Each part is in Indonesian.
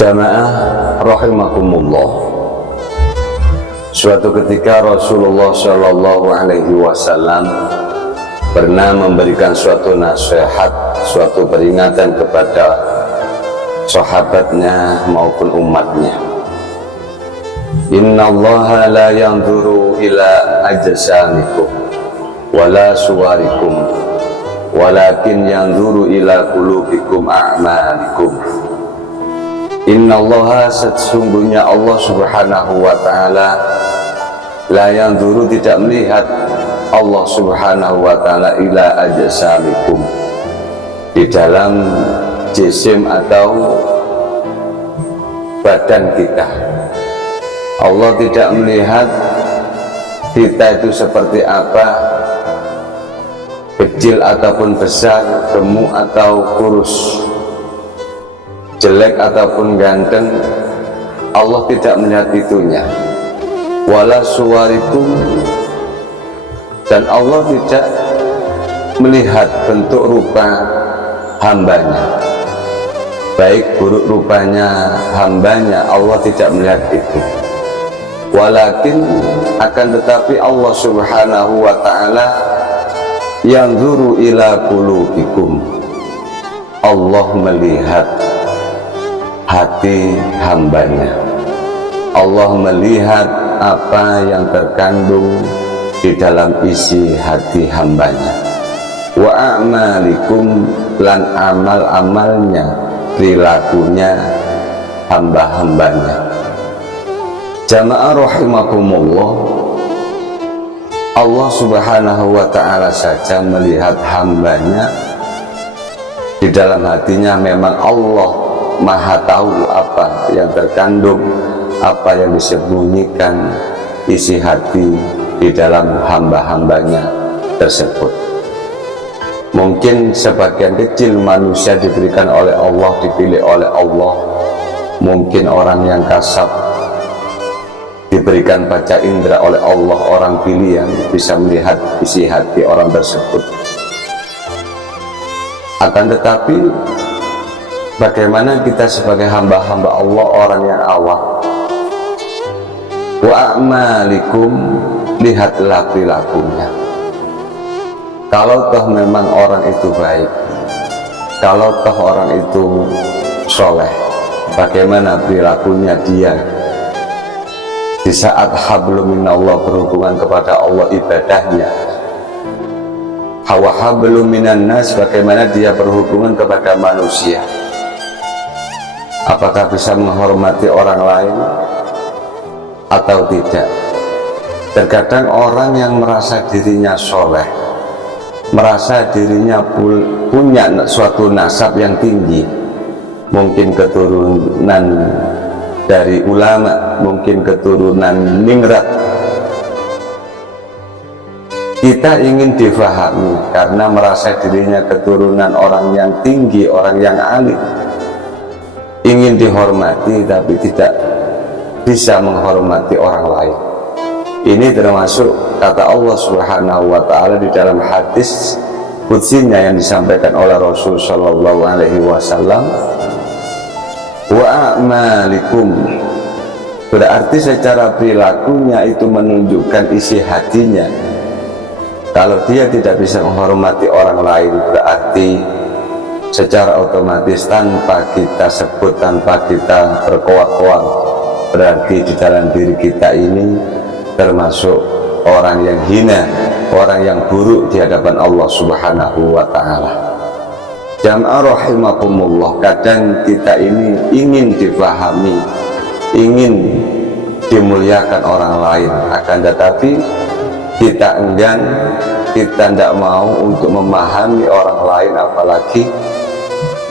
Jamaah rahimakumullah, suatu ketika Rasulullah Shallallahu Alaihi Wasallam pernah memberikan suatu nasihat, suatu peringatan kepada sahabatnya maupun umatnya. Innallaha la yanzuru ila ajsamikum wala suwarikum walakin yanzuru ila qulubikum a'malikum. Innallaha, sesungguhnya Allah Subhanahu wa ta'ala, la yanzuru, tidak melihat Allah Subhanahu wa ta'ala ila ajsamikum, di dalam jisim atau badan kita. Allah tidak melihat kita itu seperti apa, kecil ataupun besar, gemuk atau kurus, jelek ataupun ganteng. Allah tidak melihat itunya. Wala suwarikum, dan Allah tidak melihat bentuk rupa hambanya, baik buruk rupanya hambanya, Allah tidak melihat itu. Walakin, akan tetapi Allah Subhanahu wa ta'ala yanzuru ila qulubikum, Allah melihat hati hambanya. Allah melihat apa yang terkandung di dalam isi hati hambanya. Wa a'malikum, lan amal-amalnya, perilakunya hamba-hambanya. Jamaah rahimakumullah, Allah Subhanahu wa ta'ala saja melihat hambanya. Di dalam hatinya memang Allah Maha tahu apa yang terkandung, apa yang disembunyikan isi hati di dalam hamba-hambanya tersebut. Mungkin sebagian kecil manusia diberikan oleh Allah, dipilih oleh Allah. Mungkin orang yang kasab diberikan panca indera oleh Allah, orang pilihan bisa melihat isi hati orang tersebut. Akan tetapi bagaimana kita sebagai hamba-hamba Allah, orang yang awam? Wa a'malikum, lihatlah perilakunya. Kalau toh memang orang itu baik, kalau toh orang itu soleh, bagaimana perilakunya dia di saat hablum minallah, berhubungan kepada Allah, ibadahnya. Hawa hablum minan nas, bagaimana dia berhubungan kepada manusia. Apakah bisa menghormati orang lain atau tidak? Terkadang orang yang merasa dirinya soleh, merasa dirinya punya suatu nasab yang tinggi, mungkin keturunan dari ulama, mungkin keturunan ningrat, kita ingin difahami karena merasa dirinya keturunan orang yang tinggi, orang yang alim, ingin dihormati tapi tidak bisa menghormati orang lain. Ini termasuk kata Allah Subhanahu wa ta'ala di dalam hadis qudsiynya yang disampaikan oleh Rasul Shallallahu Alaihi Wasallam, wa a'malikum, berarti secara perilakunya itu menunjukkan isi hatinya. Kalau dia tidak bisa menghormati orang lain, berarti secara otomatis tanpa kita sebut, tanpa kita berkoak-koak, berarti di dalam diri kita ini termasuk orang yang hina, orang yang buruk di hadapan Allah Subhanahu wa ta'ala. Jamaah rahimakumullah, kadang kita ini ingin difahami, ingin dimuliakan orang lain, akan tetapi kita enggan, kita tidak mau untuk memahami orang lain, apalagi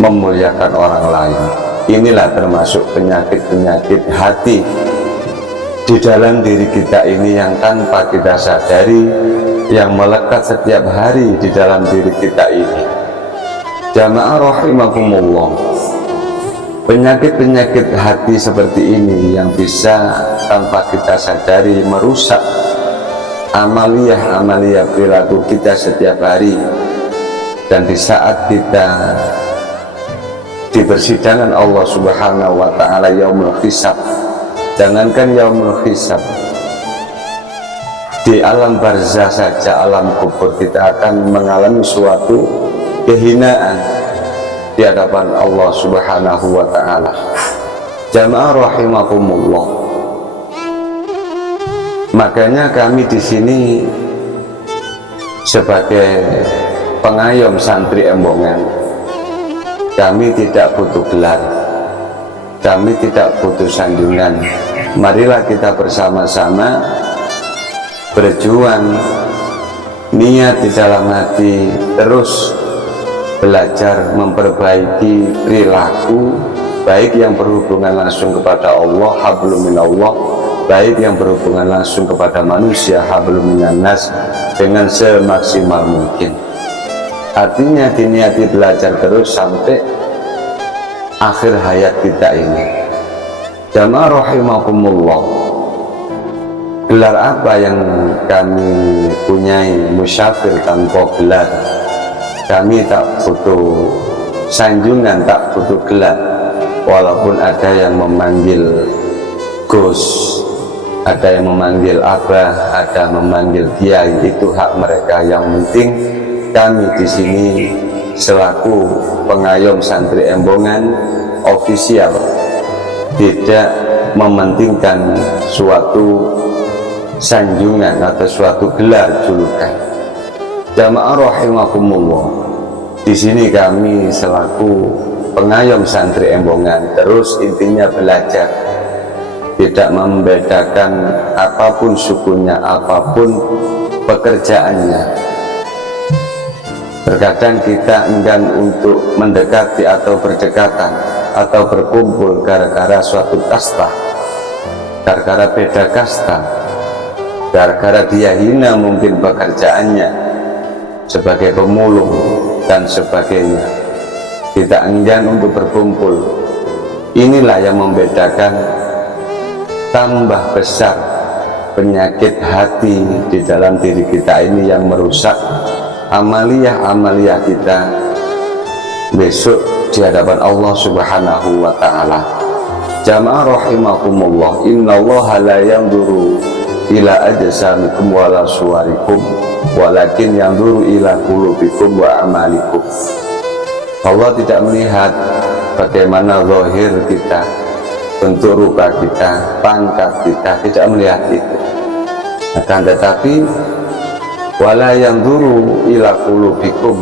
memuliakan orang lain. Inilah termasuk penyakit-penyakit hati di dalam diri kita ini yang tanpa kita sadari, yang melekat setiap hari di dalam diri kita ini. Jamaah rahimakumullah, penyakit-penyakit hati seperti ini yang bisa tanpa kita sadari merusak amaliyah perilaku kita setiap hari. Dan di saat kita di persidangan Allah Subhanahu wa ta'ala yaumul hisab. Jangankan yaumul hisab, di alam barzah saja, alam kubur, kita akan mengalami suatu kehinaan di hadapan Allah Subhanahu wa ta'ala. Jamaah rahimakumullah. Makanya kami di sini sebagai pengayom santri Embongan, kami tidak butuh gelar, kami tidak butuh sanjungan. Marilah kita bersama-sama berjuang, niat di dalam hati, terus belajar memperbaiki perilaku, baik yang berhubungan langsung kepada Allah, hablum minallah, baik yang berhubungan langsung kepada manusia, hablum minannas, dengan semaksimal mungkin. Artinya diniati belajar terus sampai akhir hayat kita ini. Jamaah rahimakumullah, gelar apa yang kami punyai? Musyafir tanpa gelar. Kami tak butuh sanjungan, tak butuh gelar. Walaupun ada yang memanggil Gus, ada yang memanggil Abah, ada yang memanggil Kiai, itu hak mereka. Yang penting kami di sini selaku pengayom santri Embongan ofisial tidak mementingkan suatu sanjungan atau suatu gelar julukan. Jamaah rahimakumullah, di sini kami selaku pengayom santri Embongan terus intinya belajar, tidak membedakan apapun sukunya, apapun pekerjaannya. Terkadang kita enggan untuk mendekati atau berdekatan atau berkumpul gara-gara suatu kasta, gara-gara beda kasta, gara-gara dia hina mungkin pekerjaannya sebagai pemulung dan sebagainya. Kita enggan untuk berkumpul. Inilah yang membedakan. Tambah besar penyakit hati di dalam diri kita ini yang merusak amaliyah-amaliyah kita besok di hadapan Allah Subhanahu wa ta'ala. Jamaah rahimakumullah, innallaha la yanzuru ila ajsamikum wala suwarikum walakin yanzuru ila qulubikum wa amalikum. Allah tidak melihat bagaimana zahir kita, bentuk rupa kita, pangkat kita, tidak melihat itu. Akan tetapi wala yanzuru ila qulubikum,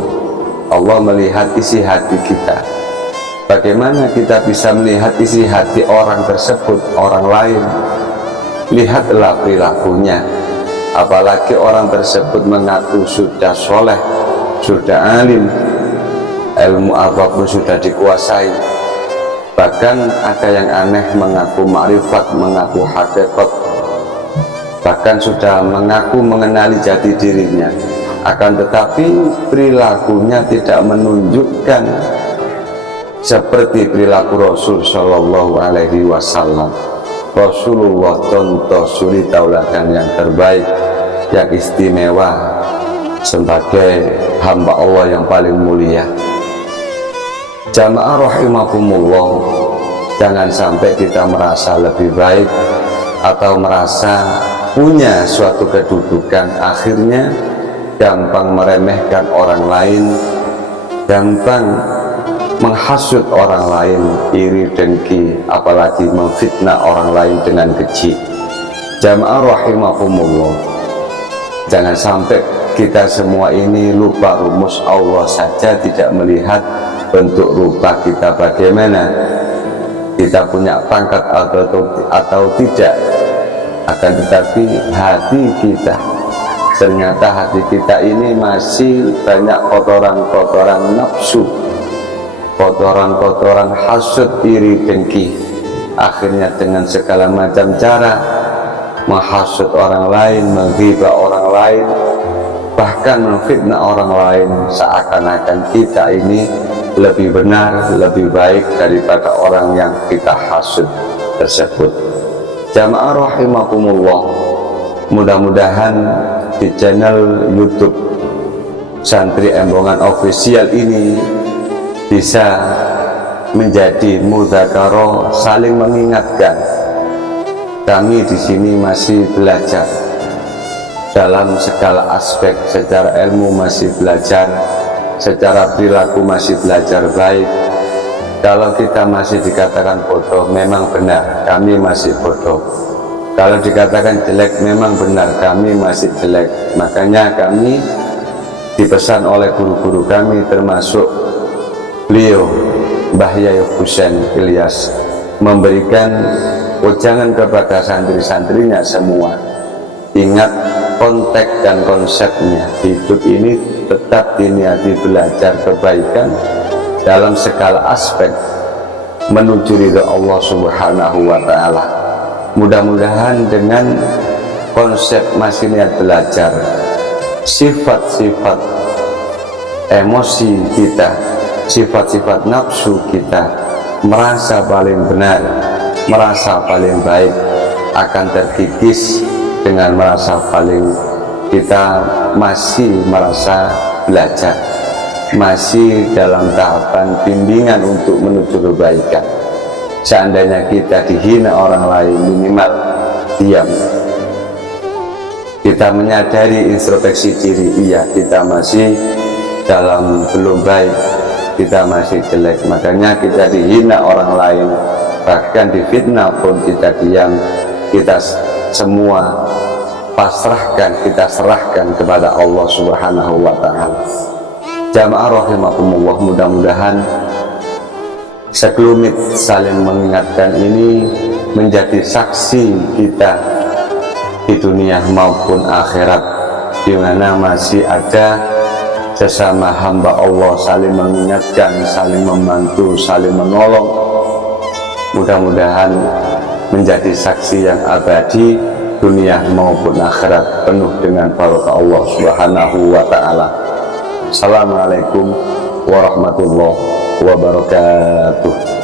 Allah melihat isi hati kita. Bagaimana kita bisa melihat isi hati orang tersebut, orang lain? Lihatlah perilakunya. Apalagi orang tersebut mengaku sudah soleh, sudah alim, ilmu apapun sudah dikuasai. Bahkan ada yang aneh, mengaku ma'rifat, mengaku hakikat, bahkan sudah mengaku mengenali jati dirinya. Akan tetapi perilakunya tidak menunjukkan seperti perilaku Rasul Shallallahu Alaihi Wasallam. Rasulullah contoh suri tauladan yang terbaik, yang istimewa sebagai hamba Allah yang paling mulia. Jamaah rahimakumullah, jangan sampai kita merasa lebih baik atau merasa punya suatu kedudukan, akhirnya gampang meremehkan orang lain, gampang menghasut orang lain, iri dengki, apalagi memfitnah orang lain dengan keji. Jamaah rahimakumullah, jangan sampai kita semua ini lupa rumus Allah saja, tidak melihat bentuk rupa kita bagaimana, kita punya pangkat atau tidak. Akan tetapi hati kita, ternyata hati kita ini masih banyak kotoran-kotoran nafsu, kotoran-kotoran hasud, iri dengki. Akhirnya dengan segala macam cara menghasut orang lain, menghina orang lain, bahkan memfitnah orang lain, seakan-akan kita ini lebih benar, lebih baik daripada orang yang kita hasud tersebut. Jamaah rahimakumullah, mudah-mudahan di channel YouTube Santri Embongan Official ini bisa menjadi mudzakarah, saling mengingatkan. Kami di sini masih belajar dalam segala aspek, secara ilmu masih belajar, secara perilaku masih belajar baik. Kalau kita masih dikatakan bodoh, memang benar, kami masih bodoh. Kalau dikatakan jelek, memang benar, kami masih jelek. Makanya kami dipesan oleh guru-guru kami, termasuk beliau Mbah Yai Husain Ilyas, memberikan ujangan kepada santri-santrinya semua. Ingat konteks dan konsepnya, hidup ini tetap diniati belajar kebaikan dalam segala aspek menuju ridha Allah Subhanahu wa ta'ala. Mudah-mudahan dengan konsep masih niat belajar, sifat-sifat emosi kita, sifat-sifat nafsu kita, merasa paling benar, merasa paling baik, akan terkikis dengan merasa paling kita masih merasa belajar, masih dalam tahapan bimbingan untuk menuju kebaikan. Seandainya kita dihina orang lain, minimal diam. Kita menyadari introspeksi diri, iya kita masih dalam belum baik, kita masih jelek. Makanya kita dihina orang lain, bahkan difitnah pun kita diam. Kita semua pasrahkan, kita serahkan kepada Allah Subhanahu wa ta'ala. Jamaah rahimakumullah, mudah-mudahan sekelumit saling mengingatkan ini menjadi saksi kita di dunia maupun akhirat, di mana masih ada sesama hamba Allah saling mengingatkan, saling membantu, saling menolong. Mudah-mudahan menjadi saksi yang abadi dunia maupun akhirat, penuh dengan barokah Allah Subhanahu wa ta'ala. Assalamualaikum warahmatullahi wabarakatuh.